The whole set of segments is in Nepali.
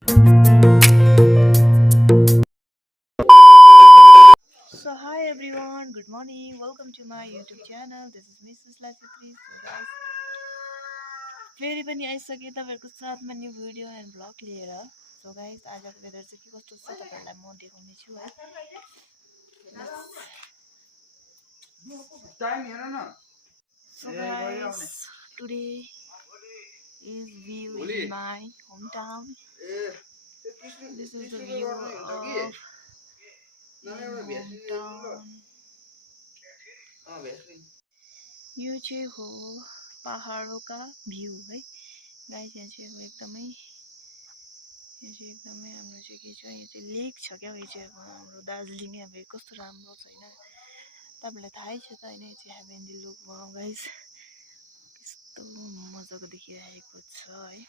So hi everyone, good morning. Welcome to my YouTube channel. This is Mrs. Lasitri. So guys, फेरि पनि आइसके तपाईहरुको साथमा न्यू भिडियो एन्ड ब्लग लिएर. So guys, आजको वेदर चाहिँ के कस्तो छ तपाईहरुलाई म देखाउने छु है. So guys, today is view in my hometown. This is the view of my hometown. यो चाहिँ हो पहाडोका भ्यू है गाइस. यहाँ चाहिँ अब एकदमै हाम्रो चाहिँ के छ, यो चाहिँ लेक छ क्या. यो चाहिँ अब हाम्रो दार्जिलिङ अब कस्तो राम्रो छ हैन, तपाईलाई थाहै छ त हैन. यो चाहिँ हेभेनली लुक वाउ गाइस, कस्तो मजाको देखिरहेको छ है.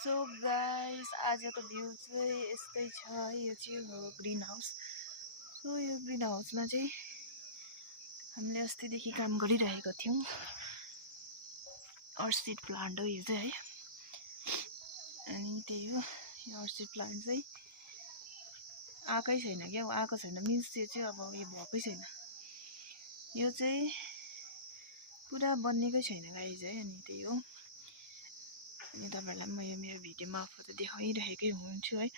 सो गाइस, आजको भ्यू चाहिँ यस्तै छ है. यो चाहिँ हो ग्रीन हाउस. सो यो ग्रीन हाउसमा चाहिँ हामीले अस्तिदेखि काम गरिरहेको थियौं. अर्चिड प्लान्ट हो यो चाहिँ है. अनि त्यही हो, यो अर्चिड प्लान्ट चाहिँ आकै छैन क्या. आएको छैन मिन्स यो चाहिँ अब यो भएकै छैन. यो चाहिँ पुरा बन्नेकै छैन गाइज है. अनि त्यही हो. अनि तपाईहरुलाई म यो मेरो भिडियो मार्फत देखाइरहेकै हुन्छु है.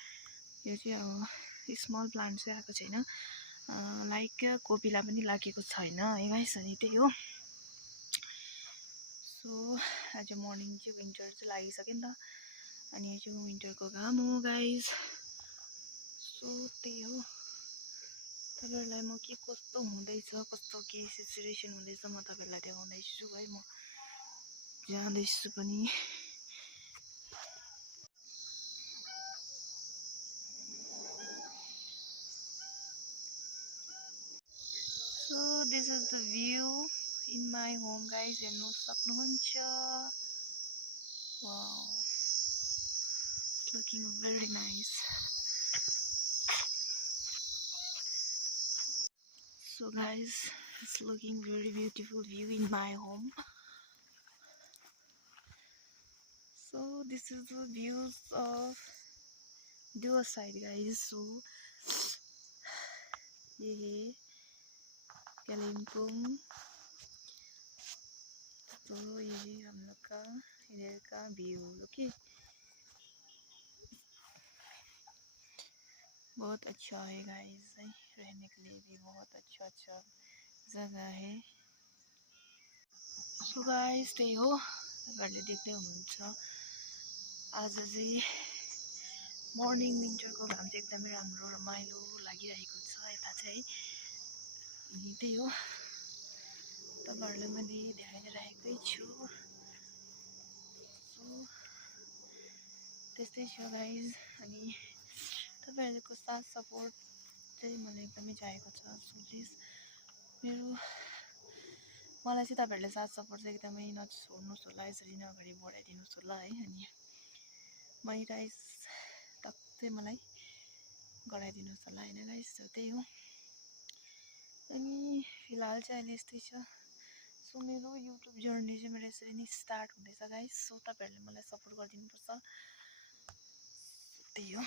यो चाहिँ अब स्मल प्लान्ट चाहिँ आएको छैन, लाइक कोपिला पनि लागेको छैन है गाइस. अनि त्यही हो. सो आज मर्निङ चाहिँ विन्टर चाहिँ लागिसक्यो नि त. अनि यो चाहिँ विन्टरको घाम हो गाइस. सो त्यही हो. तपाईहरुलाई म के कस्तो हुँदैछ, कस्तो के सिचुएसन हुँदैछ म तपाईहरुलाई देखाउँदैछु है. म जाँदैछु पनि. So this is the view in my home guys. हेर्नु सक्नुहुन्छ. Wow, looking very nice. So guys, it's looking very beautiful view in my home. So this is the views of Dua side guys. So ये कालिम्पोङ. तो ये हम लोग का इधर का व्यू. ओके, बहुत अच्छा है गाइस. रहने के लिए भी बहुत अच्छा जगह है. सो गाइस त्यही हो, तपाईहरुले देख्दै हुनुहुन्छ. आज चाहिँ मर्निङ विन्टरको घाम चाहिँ एकदमै राम्रो रमाइलो लागिरहेको छ यता चाहिँ. अनि त्यही हो, तपाईहरुलाई मैले देखाइरहेकै छु. सो त्यस्तै छ गाइज. अनि तपाईहरुको साथ सपोर्ट चाहिँ मलाई एकदमै चाहिएको छ. सो प्लिज मलाई चाहिँ तपाईहरुले साथ सपोर्ट चाहिँ एकदमै नछोड्नुस् होला. यसरी नै अगाडि बढाइदिनुस् होला है. अनि मोनिटाइज टक्कै मलाई गराइदिनुस् होला हैन गाइस. सो त्यही हो. अनि फिलहाल चाहिँ अहिले यस्तै छ. सो मेरो युट्युब जर्नी चाहिँ मेरो यसरी नै स्टार्ट हुँदैछ गाइस. सो तपाईहरुले मलाई सपोर्ट गरिदिनुपर्छ. त्यही हो.